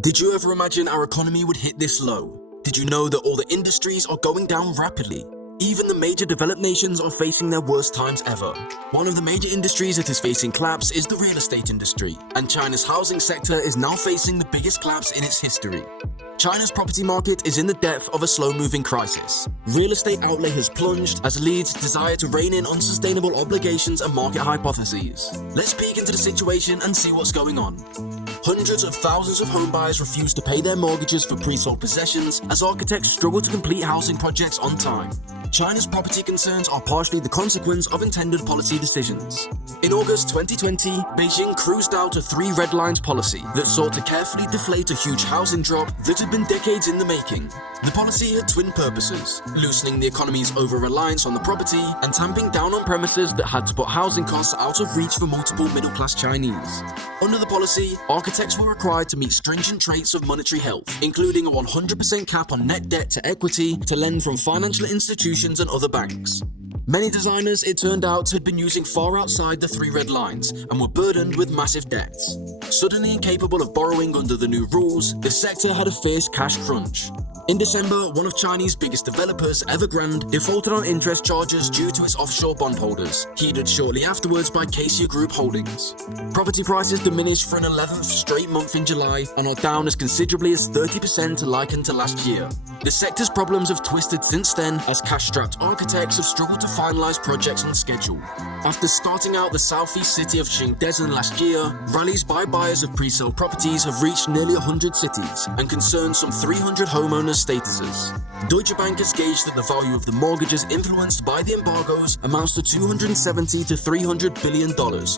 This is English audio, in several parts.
Did you ever imagine our economy would hit this low? Did you know that all the industries are going down rapidly? Even the major developed nations are facing their worst times ever. One of the major industries that is facing collapse is the real estate industry, and China's housing sector is now facing the biggest collapse in its history. China's property market is in the depth of a slow-moving crisis. Real estate outlay has plunged as leads desire to rein in unsustainable obligations and market hypotheses. Let's peek into the situation and see what's going on. Hundreds of thousands of homebuyers refuse to pay their mortgages for pre-sold possessions as architects struggle to complete housing projects on time. China's property concerns are partially the consequence of intended policy decisions. In August 2020, Beijing cruised out a three red lines policy that sought to carefully deflate a huge housing drop that had been decades in the making. The policy had twin purposes: loosening the economy's over-reliance on the property and tamping down on premises that had to put housing costs out of reach for multiple middle-class Chinese. Under the policy, architects were required to meet stringent traits of monetary health, including a 100% cap on net debt to equity to lend from financial institutions and other banks. Many designers, it turned out, had been using far outside the three red lines and were burdened with massive debts. Suddenly incapable of borrowing under the new rules, the sector had a fierce cash crunch. In December, one of Chinese biggest developers, Evergrande, defaulted on interest charges due to its offshore bondholders, heeded shortly afterwards by Cassia Group Holdings. Property prices diminished for an 11th straight month in July and are down as considerably as 30% likened to last year. The sector's problems have twisted since then as cash-strapped architects have struggled to finalize projects on schedule. After starting out the southeast city of Qingdezhen last year, rallies by buyers of pre-sale properties have reached nearly 100 cities and concerned some 300 homeowners' statuses. Deutsche Bank has gauged that the value of the mortgages influenced by the embargoes amounts to $270 to $300 billion,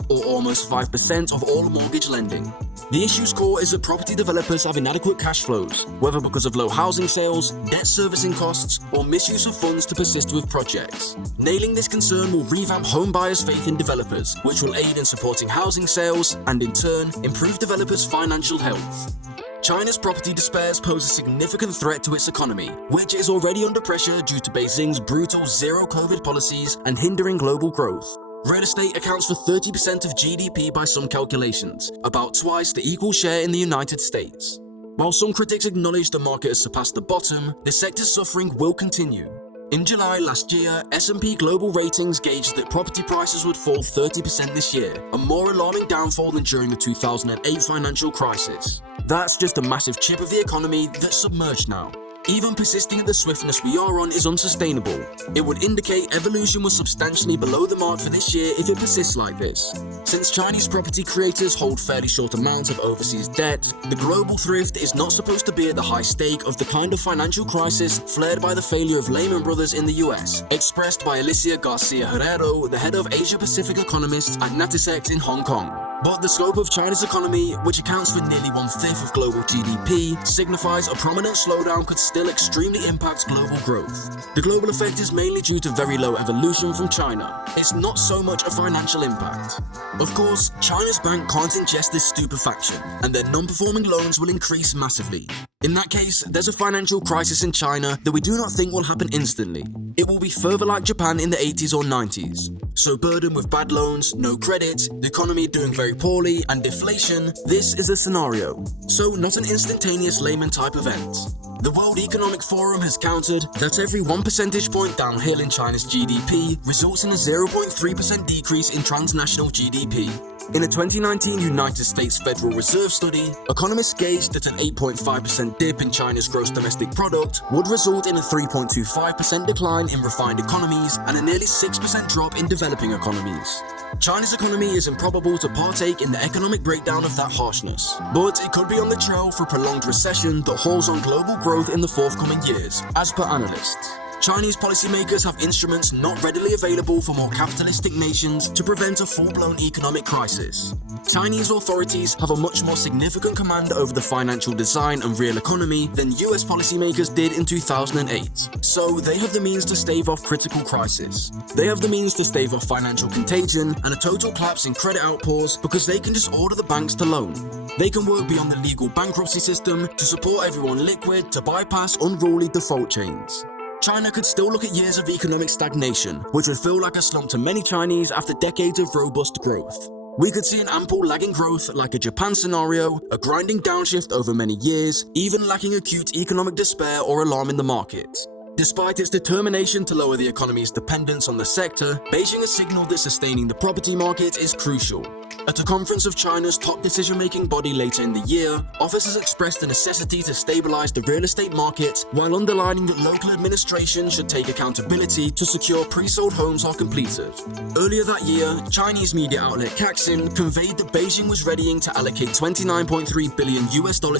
or almost 5% of all mortgage lending. The issue's core is that property developers have inadequate cash flows, whether because of low housing sales, debt servicing costs, or misuse of funds to persist with projects. Nailing this concern will revamp home buyers' faith in developers, which will aid in supporting housing sales and, in turn, improve developers' financial health. China's property despairs pose a significant threat to its economy, which is already under pressure due to Beijing's brutal zero-COVID policies and hindering global growth. Real estate accounts for 30% of GDP by some calculations, about twice the equal share in the United States. While some critics acknowledge the market has surpassed the bottom, the sector's suffering will continue. In July last year, S&P Global Ratings gauged that property prices would fall 30% this year, a more alarming downfall than during the 2008 financial crisis. That's just a massive chip of the economy that's submerged now. Even persisting at the swiftness we are on is unsustainable. It would indicate evolution was substantially below the mark for this year if it persists like this. Since Chinese property creators hold fairly short amounts of overseas debt, the global thrift is not supposed to be at the high stake of the kind of financial crisis flared by the failure of Lehman Brothers in the US, expressed by Alicia Garcia Herrero, the head of Asia-Pacific economists at Natixis in Hong Kong. But the scope of China's economy, which accounts for nearly 1/5 of global GDP, signifies a prominent slowdown could still extremely impact global growth. The global effect is mainly due to very low evolution from China. It's not so much a financial impact. Of course, China's bank can't ingest this stupefaction, and their non-performing loans will increase massively. In that case, there's a financial crisis in China that we do not think will happen instantly. It will be further like Japan in the 80s or 90s. So burdened with bad loans, no credit, the economy doing very poorly, and deflation, this is a scenario. So not an instantaneous layman type event. The World Economic Forum has countered that every 1 percentage point downhill in China's GDP results in a 0.3% decrease in transnational GDP. In a 2019 United States Federal Reserve study, economists gauged that an 8.5% dip in China's gross domestic product would result in a 3.25% decline in refined economies and a nearly 6% drop in developing economies. China's economy is improbable to partake in the economic breakdown of that harshness, but it could be on the trail for a prolonged recession that halts on global growth in the forthcoming years, as per analysts. Chinese policymakers have instruments not readily available for more capitalistic nations to prevent a full-blown economic crisis. Chinese authorities have a much more significant command over the financial design and real economy than US policymakers did in 2008. So they have the means to stave off critical crisis. They have the means to stave off financial contagion and a total collapse in credit outpours because they can just order the banks to loan. They can work beyond the legal bankruptcy system to support everyone liquid to bypass unruly default chains. China could still look at years of economic stagnation, which would feel like a slump to many Chinese after decades of robust growth. We could see an ample lagging growth like a Japan scenario, a grinding downshift over many years, even lacking acute economic despair or alarm in the market. Despite its determination to lower the economy's dependence on the sector, Beijing has signaled that sustaining the property market is crucial. At a conference of China's top decision-making body later in the year, officers expressed the necessity to stabilize the real estate market while underlining that local administration should take accountability to secure pre-sold homes are completed. Earlier that year, Chinese media outlet Caxin conveyed that Beijing was readying to allocate $29.3 billion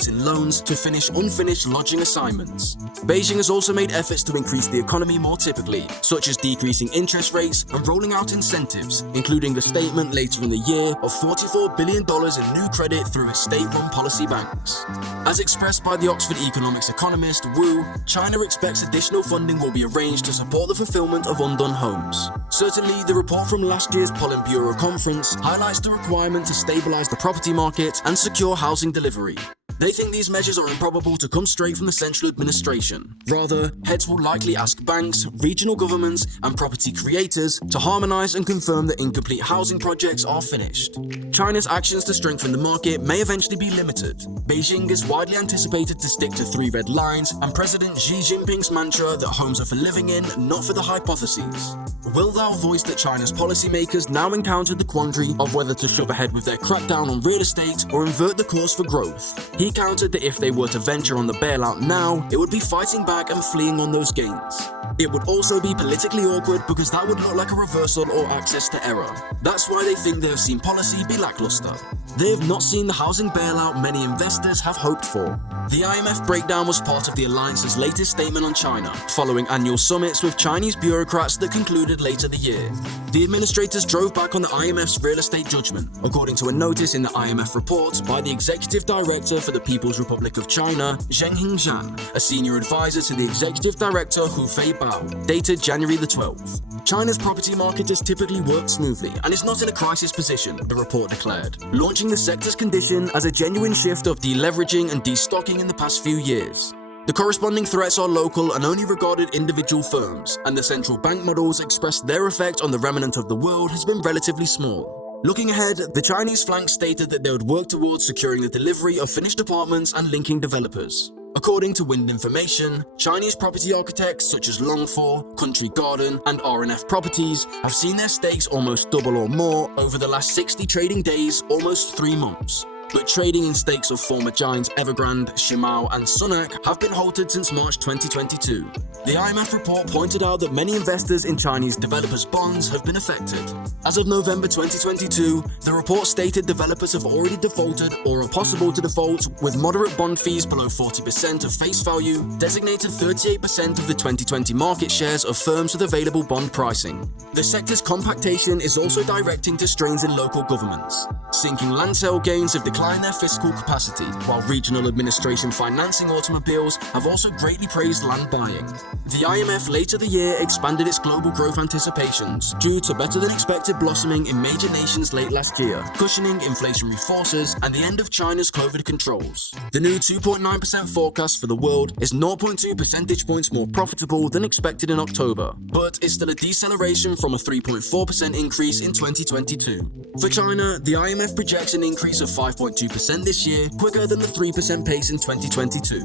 in loans to finish unfinished lodging assignments. Beijing has also made efforts to increase the economy more typically, such as decreasing interest rates and rolling out incentives, including the statement later in the year of $44 billion in new credit through its state-run policy banks. As expressed by the Oxford economics economist Wu, China expects additional funding will be arranged to support the fulfillment of undone homes. Certainly, the report from last year's Politburo conference highlights the requirement to stabilize the property market and secure housing delivery. They think these measures are improbable to come straight from the central administration. Rather, heads will likely ask banks, regional governments, and property creators to harmonize and confirm that incomplete housing projects are finished. China's actions to strengthen the market may eventually be limited. Beijing is widely anticipated to stick to 3 red lines and President Xi Jinping's mantra that homes are for living in, not for the hypotheses. Will Thou voice that China's policymakers now encountered the quandary of whether to shove ahead with their crackdown on real estate or invert the course for growth. He countered that if they were to venture on the bailout now, it would be fighting back and fleeing on those gains. It would also be politically awkward because that would look like a reversal or access to error. That's why they think they have seen policy be lackluster. They have not seen the housing bailout many investors have hoped for. The IMF breakdown was part of the alliance's latest statement on China, following annual summits with Chinese bureaucrats that concluded later the year. The administrators drove back on the IMF's real estate judgment, according to a notice in the IMF report by the Executive Director for the People's Republic of China, Zheng Hingzhan, a senior advisor to the Executive Director Hu Feibao, dated January the 12th. China's property market has typically worked smoothly and is not in a crisis position, the report declared, launching the sector's condition as a genuine shift of deleveraging and destocking in the past few years. The corresponding threats are local and only regarded individual firms, and the central bank models expressed their effect on the remnant of the world has been relatively small. Looking ahead, the Chinese flank stated that they would work towards securing the delivery of finished apartments and linking developers. According to Wind Information, Chinese property architects such as Longfor, Country Garden, and RNF Properties have seen their stakes almost double or more over the last 60 trading days, almost 3 months. But trading in stakes of former giants Evergrande, Shimao, and Sunac have been halted since March 2022. The IMF report pointed out that many investors in Chinese developers' bonds have been affected. As of November 2022, the report stated developers have already defaulted or are possible to default with moderate bond fees below 40% of face value, designated 38% of the 2020 market shares of firms with available bond pricing. The sector's compactation is also directing to strains in local governments. Sinking land sale gains have declined their fiscal capacity, while regional administration financing automobiles have also greatly praised land buying. The IMF later the year expanded its global growth anticipations due to better than expected blossoming in major nations late last year, cushioning inflationary forces and the end of China's COVID controls. The new 2.9% forecast for the world is 0.2 percentage points more profitable than expected in October, but is still a deceleration from a 3.4% increase in 2022. For China, the IMF projects an increase of 5.2% this year, quicker than the 3% pace in 2022.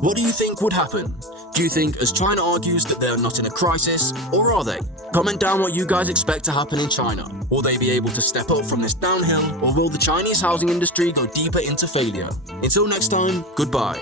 What do you think would happen? Do you think, as China argues, that they are not in a crisis, or are they? Comment down what you guys expect to happen in China. Will they be able to step up from this downhill, or will the Chinese housing industry go deeper into failure? Until next time, goodbye.